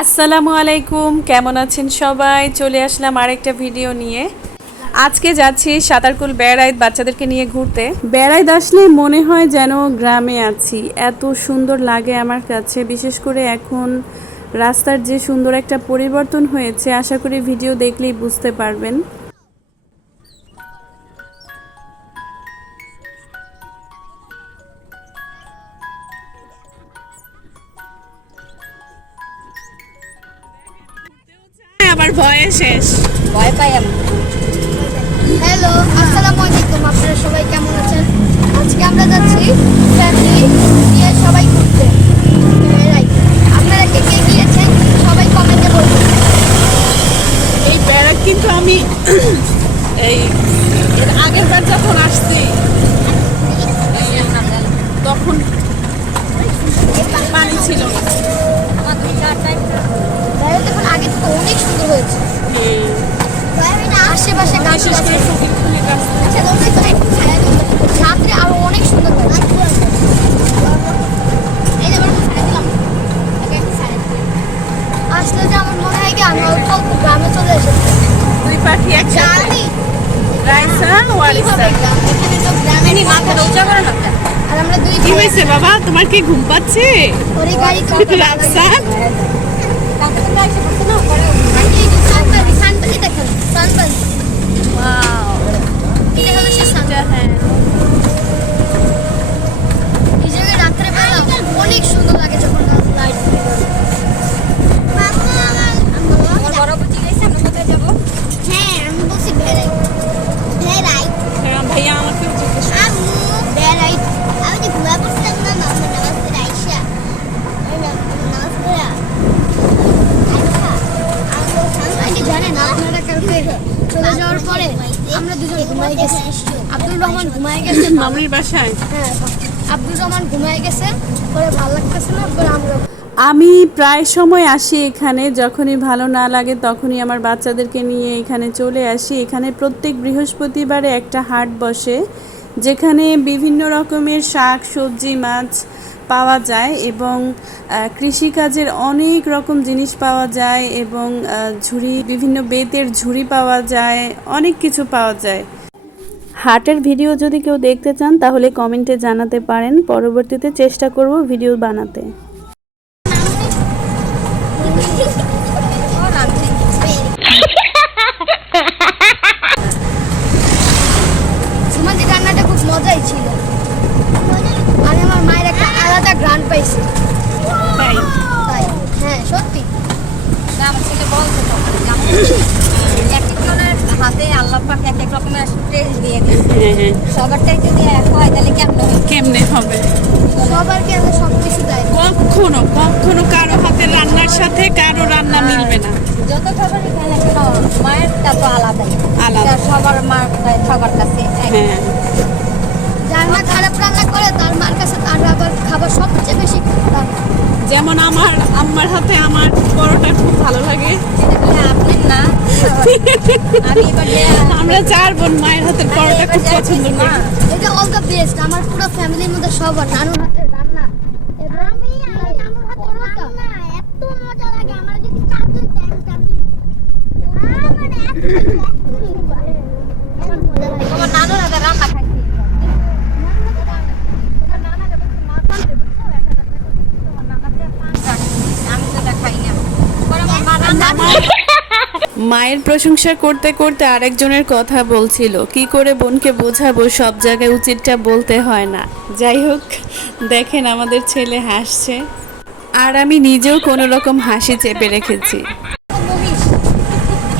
আসসালামু আলাইকুম, কেমন আছেন সবাই? চলে আসলাম আরেকটা ভিডিও নিয়ে। আজকে যাচ্ছি সাতারকুল বেড়াইত বাচ্চাদেরকে নিয়ে ঘুরতে। বেড়াইত আসলে মনে হয় যেন গ্রামে আছি, এত সুন্দর লাগে আমার কাছে। বিশেষ করে এখন রাস্তার যে সুন্দর একটা পরিবর্তন হয়েছে, আশা করি ভিডিও দেখলেই বুঝতে পারবেন। আবার ভয়ে শেষ, ভয় পাই আমি। হ্যালো, আসসালামু আলাইকুম। আপনারা সবাই কেমন আছেন? আজকে আমরা যাচ্ছি ফ্যামিলি নিয়ে সবাই ঘুরতে। আপনারা কে কে গিয়েছেন সবাই কমেন্টে বলুন। এই ব্যারাক কিন্তু আমি এই এর আগের বার যখন আসছি তখন পানি ছিল না। এখন আগে থেকে অনেক সুন্দর হয়েছে। আশেপাশে গাছ আছে, ছাত্রে আরো অনেক সুন্দর হয়েছে। আসলে যে আমার মনে হয় কি আমরা অল্প গ্রামে চলে এসেছি। দুই পাখি একসাথে রাইসান ওয়ারিসান। এখানে তো গ্রামে মাথাটা উঁচা করে না। আর আমরা দুই কি হয়েছে বাবা, তোমার কি ঘুম পাচ্ছে? ওরে গাড়ি তো রাফসান কাকে তো গাড়ি করতে না করে এই যে সানপালি দেখেন, সানপালি ওয়াও, এটা হলো সেই সানটা। হ্যাঁ, এই জায়গায় রাত্রে বেলা অনেক সুন্দর লাগে যখন লাইট জ্বলে। আমার বড় বুঝি গেছে আমরা কোথায় যাব? হ্যাঁ, আমি বলছি বেড়াই বেড়াই। ভাইয়া আমাকে জিজ্ঞেস আম্মু বেড়াই। আমি যে ঘুরা পড়তাম না নামাজ পড়ে আইসা নামাজ পড়ে জানেন আপনারা কালকে চলে যাওয়ার পরে আমরা দুজন ঘুমাই গেছি। আব্দুল রহমান ঘুমাই গেছেন মামির বাসায়। হ্যাঁ, আব্দুল রহমান ঘুমাই গেছেন, পরে ভালো লাগতেছে না, পরে আমরা আমি প্রায় সময় আসি এখানে, যখনই ভালো না লাগে তখনই আমার বাচ্চাদেরকে নিয়ে এখানে চলে আসি। এখানে প্রত্যেক বৃহস্পতিবারে একটা হাট বসে, যেখানে বিভিন্ন রকমের শাক সবজি মাছ পাওয়া যায় এবং কৃষিকাজের অনেক রকম জিনিস পাওয়া যায় এবং ঝুড়ি, বিভিন্ন বেতের ঝুড়ি পাওয়া যায়, অনেক কিছু পাওয়া যায়। হাটের ভিডিও যদি কেউ দেখতে চান তাহলে কমেন্টে জানাতে পারেন, পরবর্তীতে চেষ্টা করব ভিডিও বানাতে। ঝুমাদি রান্নাটা খুব মজাই ছিল। আমি আমার মায়ের একটা আলাদা গ্রান পাইছি। তাই? হ্যাঁ, সত্যি। আমার ছেলে বলছে এক একজনের হাতে আল্লাহ পাক এক এক রকমের টেস্ট দিয়ে দিয়েছে। সবারটাই যদি এক হয় তাহলে কেমনে হবে? সবারকে এত সব কিছু দেয় না। কখনো কখনো কারো হাতের রান্নার সাথে কারো রান্না মিলবে না। যত খাবারই খায় না কেন মায়েরটা তো আলাদাই আলাদা। সবার মা সবার কাছে এক। হ্যাঁ, যার মা খারাপ রান্না করে তার মার কাছে তার আবার খাবার সবচেয়ে বেশি দাম। যেমন আমার আম্মার হাতে আমার পরোটা খুব ভালো লাগে। আপনার না, আমি এবার আমরা 4 বোন মায়ের হাতের পরোটা খুব পছন্দ করি। এটা অল দ্য বেস্ট। আমার পুরো ফ্যামিলির মধ্যে সবার নানুর হাতের রান্না। আমি নানুর হাতের রান্না এত মজা লাগে। আমার যদি চাদর দেন চাদর আমার মজা লাগে। আমার নানুর হাতে রান্না খাইছি। আমি তো এটা খাই না। পরে আমার মা রান্না মায়ের প্রশংসা করতে করতে আরেকজনের কথা বলছিল, কি করে বোনকে বোঝাবো সব জায়গায় উচিতটা বলতে হয় না। যাই হোক, দেখেন আমাদের ছেলে হাসছে আর আমি নিজেও কোনো রকম হাসি চেপে রেখেছি।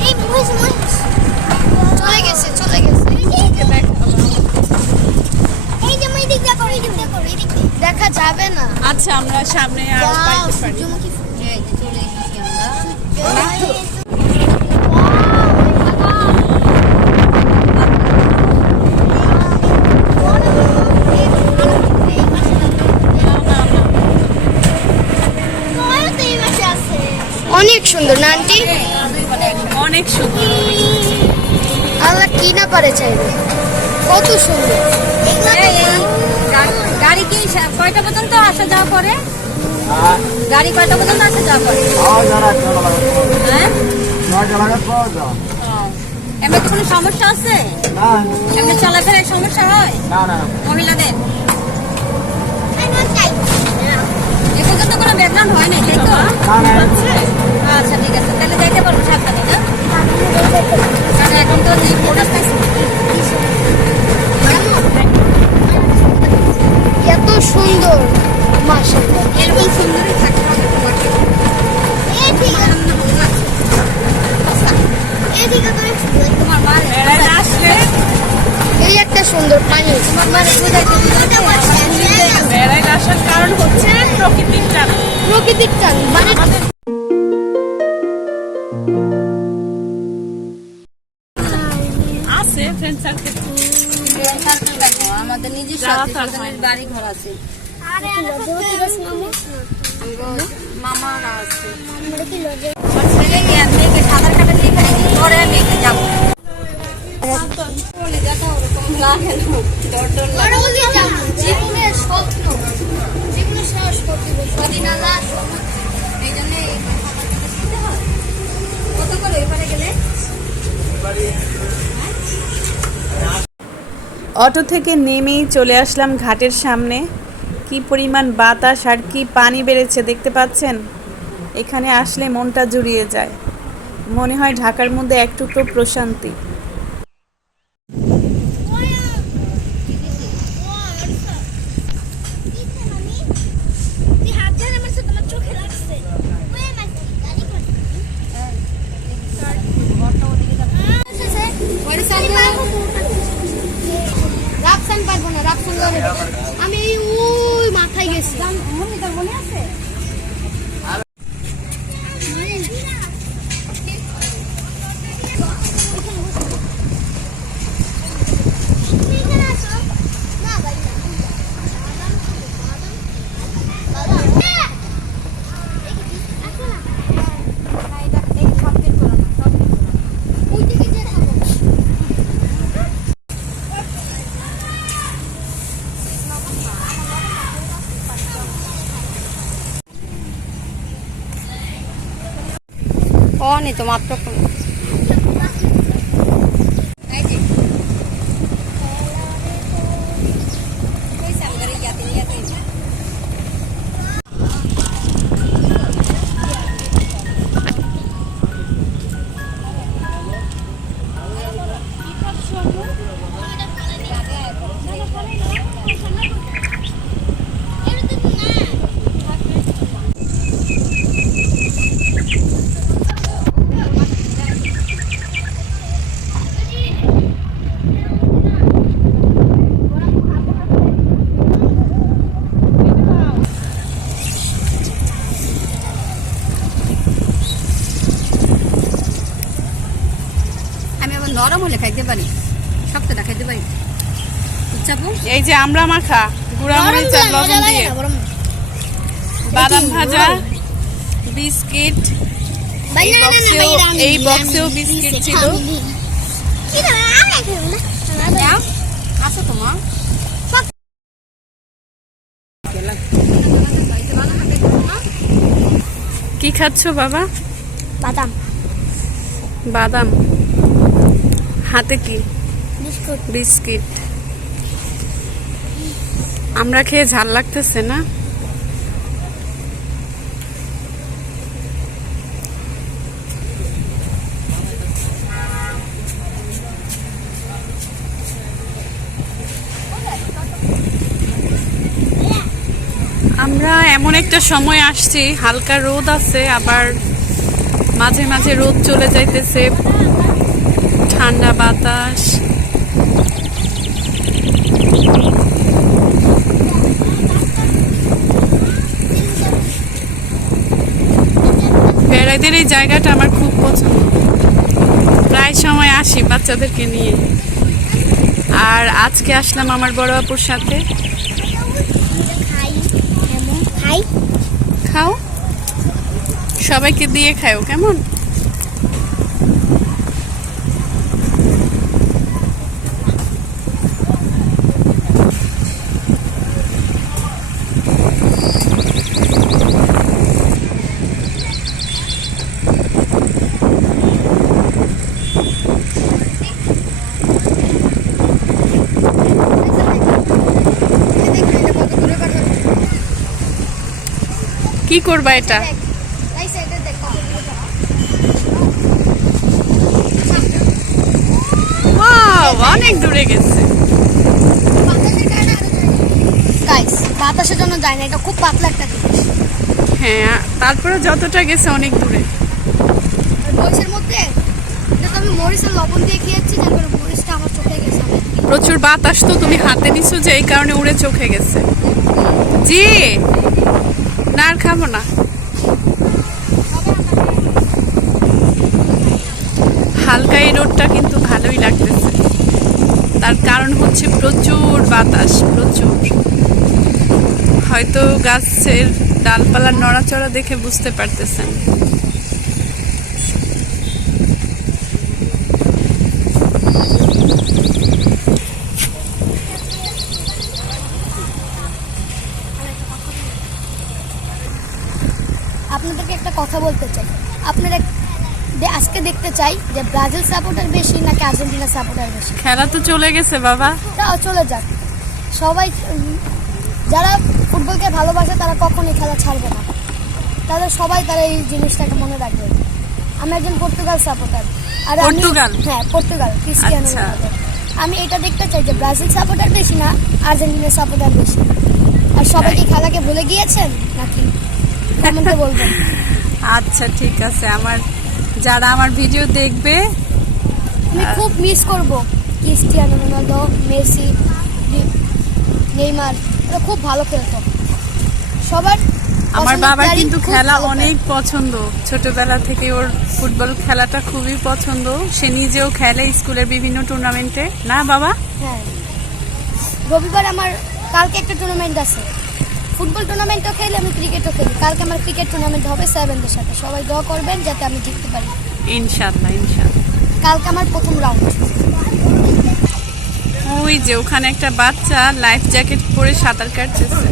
এই মহিষ চলে গেছে চলে গেছে। এই যে মই দিক দেখো, এই দিক দেখো, এই দিক দেখা যাবে না। আচ্ছা, আমরা সামনে আর পাইতে পারি। সূর্যমুখী ফুল। এই যে চলে এসেছি আমরা। অনেক সুন্দর না আন্টি? অনেক সুন্দর। আল্লাহ কি না পারে চাইবে, কত সুন্দর। গাড়ি কি কয়টা পর্যন্ত আসা যাওয়া করে? গাড়ি কয়টা পর্যন্ত আসা যাওয়া করে? এমনি কি কোনো সমস্যা আছে? এমনি চলাফেরার সমস্যা হয় মহিলাদের? এ পর্যন্ত কোনো ব্যাকগ্রাউন্ড হয় নাই, তাই তো? আচ্ছা ঠিক আছে, তাহলে যাইতে পারবো সাবধানে, না? কারণ এখন তো যে প্রোডাক্ট এত সুন্দর, মাশাআল্লাহ। এরকম সুন্দরই থাকতে হবে তোমাকে। তোমার মা আসলে এই একটা সুন্দর পানি। তোমার মা বেড়াইতে আসার কারণ হচ্ছে প্রকৃতির টান। প্রকৃতির টান মানে আছে ফ্রেন্ড সার্কেল, আমাদের নিজস্ব বাড়ি ঘর আছে, মামারা আছে। আমার ছেলেকে আর মেয়েকে সাঁতার কাটা দিয়ে এখানে কি করে মেয়েকে যাবো বলে দেখা ওরকম লাগে না, ডর লাগে। জীবনের স্বপ্ন, জীবনের সাহস করতে কদিন আল্লাহ এই জন্য কত করে এখানে গেলে অটো থেকে নেমেই চলে আসলাম ঘাটের সামনে। কি পরিমাণ বাতাস আর কি পানি বেড়েছে দেখতে পাচ্ছেন। এখানে আসলে মনটা জুড়িয়ে যায়, মনে হয় ঢাকার মধ্যে এক টুকরো প্রশান্তি। রাফসান পারবো না, রাফসান যাবে। আমি ওই মাথায় গেছি। মনে আছে? নেই তো মাত্র নরম হলে খাইতে পারি, শক্তটা খাইতে পারি। এই যে আমরা মাখা গুঁড়া মরিচ আর লবণ দিয়ে, বাদাম ভাজা, বিস্কিট, এই বক্সেও বিস্কিট ছিল। আছে তোমার কি খাচ্ছ বাবা? বাদাম। বাদাম হাতে কি? বিস্কুট। বিস্কিট। আমরা খেয়ে ঝাল লাগতেছে না? আমরা এমন একটা সময় আসছি, হালকা রোদ আছে, আবার মাঝে মাঝে রোদ চলে যাইতেছে, ঠান্ডা বাতাস। বেড়াইদের এই জায়গাটা আমার খুব পছন্দ, প্রায় সময় আসি বাচ্চাদেরকে নিয়ে। আর আজকে আসলাম আমার বড় আপুর সাথে। খাও, সবাইকে দিয়ে খাও কেমন? কি করবা এটা? দেখ, এই সাইডে দেখ কতগুলো টাকা। ওয়াও, অনেক দূরে গেছে। বাতাসের কারণে আরো যায়। Guys, বাতাসের জন্য যায় না, এটা খুব পাতলা একটা জিনিস। হ্যাঁ, তারপরে যতটা গেছে অনেক দূরে। আর মরিচের মধ্যে এটা তো আমি মরিচের লবণ দিয়ে খেয়েছি, তারপরে মরিচটা আমার চোখে গেছে। প্রচুর বাতাস তো তুমি হাতে নিছো যে এই কারণে উড়ে চোখে গেছে। জি না, আর খাবো না। হালকা এই রোদটা কিন্তু ভালোই লাগতেছে, তার কারণ হচ্ছে প্রচুর বাতাস, প্রচুর। হয়তো গাছের ডালপালার নড়াচড়া দেখে বুঝতে পারতেছেন। আপনাদেরকে একটা কথা বলতে চাই, আপনারা আজকে দেখতে চাই যে ব্রাজিল সাপোর্টার বেশি নাকি আর্জেন্টিনা সাপোর্টার বেশি। খেলা তো চলে গেছে বাবা। তাও চলে যাক, সবাই যারা ফুটবলকে ভালোবাসে তারা কখনোই খেলা ছাড়বে না, তারা এই জিনিসটাকে মনে রাখবে। আমি একজন পর্তুগাল সাপোর্টার, আর পর্তুগাল? হ্যাঁ, পর্তুগাল, ক্রিস্টিয়ানো আচ্ছা। রোনালদো। আমি এটা দেখতে চাই যে ব্রাজিল সাপোর্টার বেশি না আর্জেন্টিনা সাপোর্টার বেশি। আর সবাই কি খেলাকে ভুলে গিয়েছেন নাকি, কমেন্টে বলবেন। আচ্ছা ঠিক আছে, যারা আমার ভিডিও দেখবে আমি খুব মিস করব ক্রিস্টিয়ানো রোনালদো, মেসি, নেইমার, ওরা খুব ভালো খেলতো। সবার আমার পছন্দের বাবার player কিন্তু খুব খেলা ভালো অনেক পছন্দ, ছোটবেলা থেকে ওর ফুটবল খেলাটা খুবই পছন্দ। সে নিজেও খেলে স্কুলের বিভিন্ন টুর্নামেন্টে, না বাবা? হ্যাঁ, রবিবার আমার কালকে একটা টুর্নামেন্ট আছে, ফুটবল টুর্নামেন্টও খেলি, আমি ক্রিকেটও খেলি। কালকে আমার ক্রিকেট টুর্নামেন্ট হবে সেভেনদের সাথে, সবাই দোয়া করবেন যাতে আমি জিততে পারি। ইনশাআল্লাহ ইনশাআল্লাহ। কালকে আমার প্রথম রাউন্ড। ওই যে ওখানে একটা বাচ্চা লাইফ জ্যাকেট পরে সাঁতার কাটতেছে।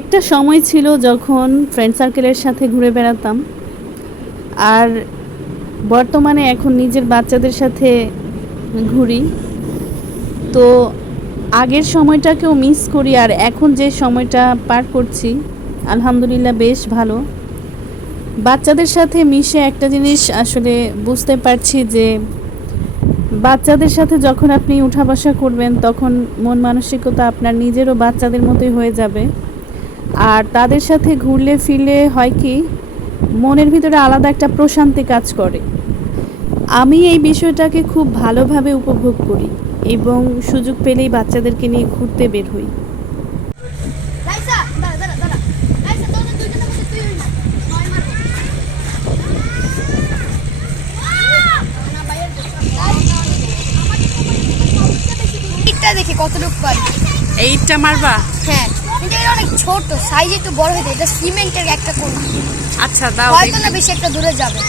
একটা সময় ছিল যখন ফ্রেন্ড সার্কেলের সাথে ঘুরে বেড়াতাম, আর বর্তমানে এখন নিজের বাচ্চাদের সাথে ঘুরি। তো আগের সময়টাকেও মিস করি, আর এখন যে সময়টা পার করছি আলহামদুলিল্লাহ বেশ ভালো। বাচ্চাদের সাথে মিশে একটা জিনিস আসলে বুঝতে পারছি যে বাচ্চাদের সাথে যখন আপনি উঠা বসা করবেন তখন মন মানসিকতা আপনার নিজেরও বাচ্চাদের মতোই হয়ে যাবে। আর তাদের সাথে ঘুরলে ফিরলে হয় কি, মনের ভিতরে আলাদা একটা প্রশান্তি কাজ করে। আমি এই বিষয়টাকে খুব ভালোভাবে উপভোগ করি এবং সুযোগ পেলেই বাচ্চাদেরকে নিয়ে ঘুরতে বের হই। রাইসা, দাঁড়া। রাইসা, তোদের দুইজনের মধ্যে তুই হই না। নয় মারবো। না, বাইরে যা। এইটা দেখি কতটুকু পারি। এইটা মারবা? হ্যাঁ, কিন্তু এটা অনেক ছোট, সাইজ একটু বড় হয়ে যায়। এটা সিমেন্টের একটা কোন, আচ্ছা দাও হয়তো না দেখি। বেশি একটা দূরে যাবে।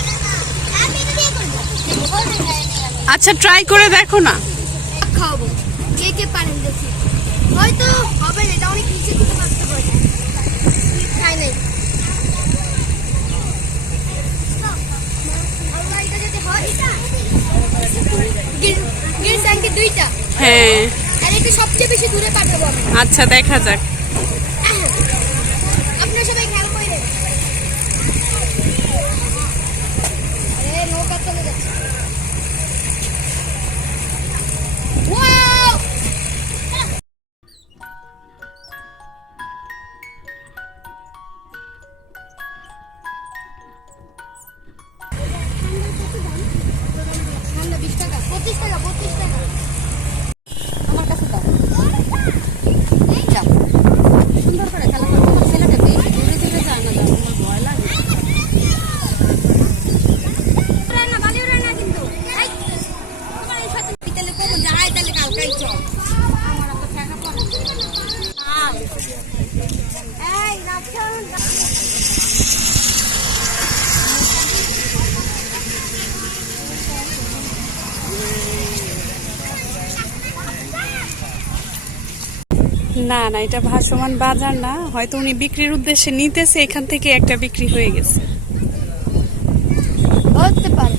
আচ্ছা ট্রাই করে দেখো না। খাওয়াবো, কে পারেন দেখি। হয়তো হবে না, এটা অনেক নিচে থেকে মারতে পারে। খাই নাই। আল্লাহ, এটা যদি হয়, গির ট্যাঙ্কে দুইটা, হ্যাঁ আর এটা সবচেয়ে বেশি দূরে পাঠাবো আমি। আচ্ছা দেখা যাক। আপনারা সবাই খেয়াল করেন। আরে নৌকা চলে যাচ্ছে। ওয়াও! ঠান্ডা 20 টাকা, 25 টাকা। আমার কাছে দাও। এই যাও। না না, এটা ভাসমান বাজার না, হয়তো উনি বিক্রির উদ্দেশ্যে নিতেছে, এখান থেকে একটা বিক্রি হয়ে গেছে। হতে পারে।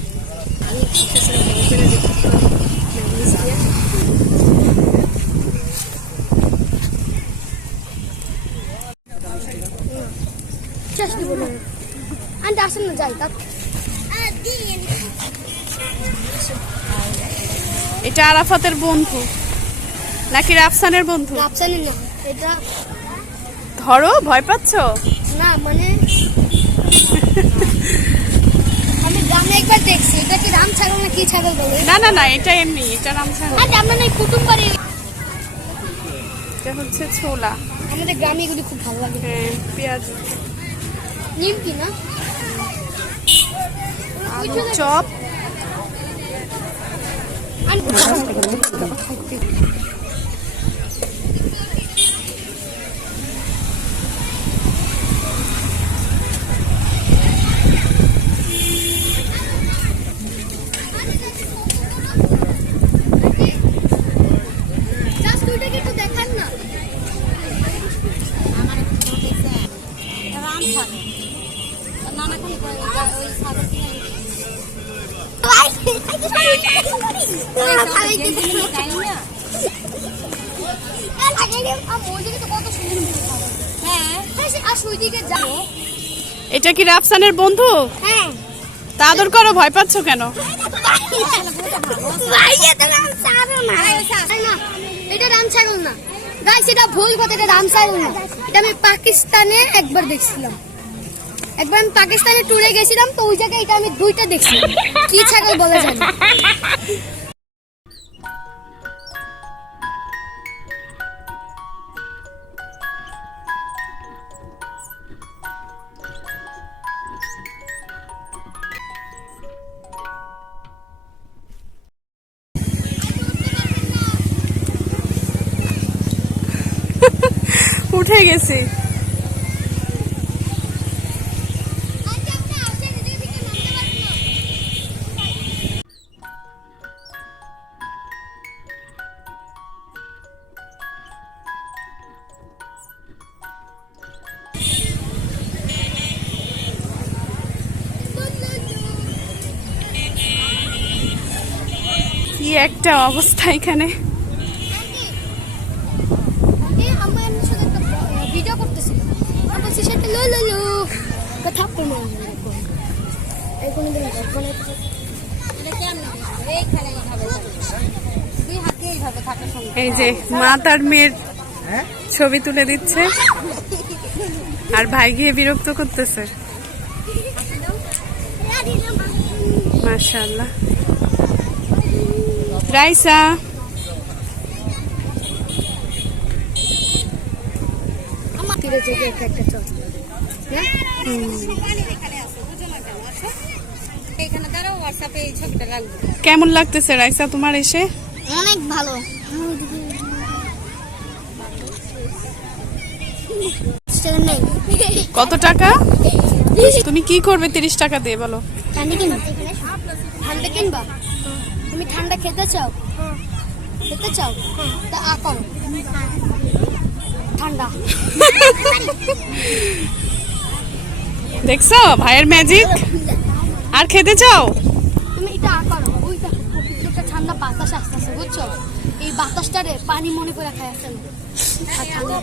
চেষ্টা করুন আন্টি আসেন না যাই তা এটা আরাফাতের বন্ধু নাকি রাফসানের বন্ধু? রাফসানি না এটা, ধরো, ভয় পাচ্ছ? না মানে আমি গ্রামে একবার দেখছি, এটা কি রাম ছাগল না কি ছাগল বলে? না না না, এটা এমনি, এটা রামছাগল। আন্টি আমরা না কুটুম বাড়ি, এটা হচ্ছে ছোলা। আমাদের গ্রামে এগুলি খুব ভালো লাগে। হ্যাঁ, পেঁয়াজ, নিমকি না আলু চপ। জাস্ট ওইটাকে একটু দেখান না। রাম থাকে নানা খালি ওই ছাগল কিনে খাই না। এটা কি রাফসানের বন্ধু? হ্যাঁ তা আদর করো, ভয় পাচ্ছ কেন? এটা রাম ছাগল না গাইস, এটা ভুল কথা, এটা রাম ছাগল না। এটা আমি পাকিস্তানে একবার দেখছিলাম, একবার আমি পাকিস্তানে ট্যুরে গেছিলাম, তো ওই জায়গায় এটা আমি দুইটা দেখছি। কি ছাগল বলে জানি। উঠে গেছে। কি একটা অবস্থা এখানে। ভিডিও করতেছিল, আমার সাথে লো লো লো কথা বলবো। এই কোন দিন ঘটনা এটা কেমন এইখানে এইভাবে দুই হাতে এইভাবে থাকার সঙ্গে এই যে মা তার মেয়ের ছবি তুলে দিচ্ছে, আর ভাই গিয়ে বিরক্ত করতেছে। মাশাআল্লাহ। রাইসা, আমার তীরে যে একটা চল হ্যাঁ এইখানে দাঁড়াও, হোয়াটসঅ্যাপে এই ছবিটা রাখবো। কেমন লাগতেছে রাইসা তোমার এসে? অনেক ভালো। কত টাকা? তুমি কি করবে 30 টাকা দিয়ে বলো? ঠান্ডা কিনবা? ঠান্ডা কিনবা? তুমি ঠান্ডা খেতে চাও? খেতে চাও? তা আ করো ঠান্ডা। দেখছো ভাইয়ের ম্যাজিক? আর খেতে চাও? তুমি এটা আ করো, ওইটা একটা ঠান্ডা বাতাস আসতেছে বুঝছো, এই বাতাসটারে পানি মনে করে খাই আসেন। আর ঠান্ডা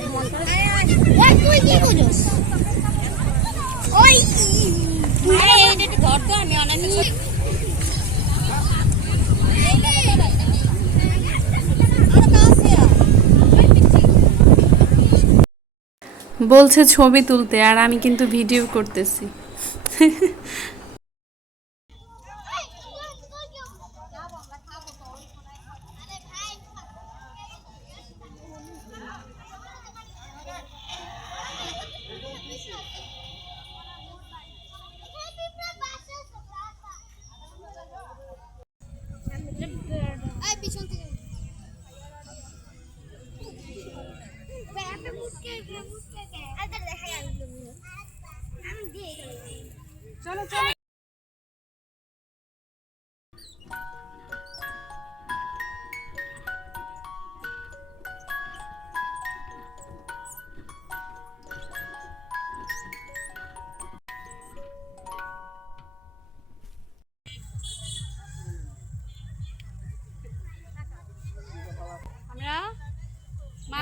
তুই কি বুঝোস? ওই এটা একটু ধর তো, আমি অনেক বলছে ছবি তুলতে, আর আমি কিন্তু ভিডিও করতেছি। পিছন থেকে চলো চলো।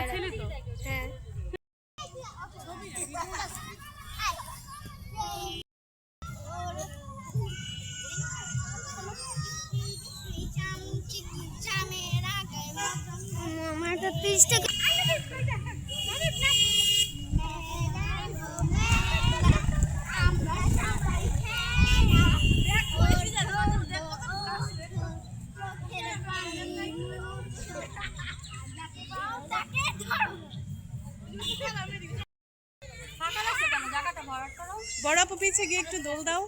যাচ্ছিলি তো? হ্যাঁ। আমার তো 30 টাকা ফাঁকা লাগছে কেন? জায়গাটা ভরাট করো। বড় আপু পিছে গিয়ে একটু দোল দাও।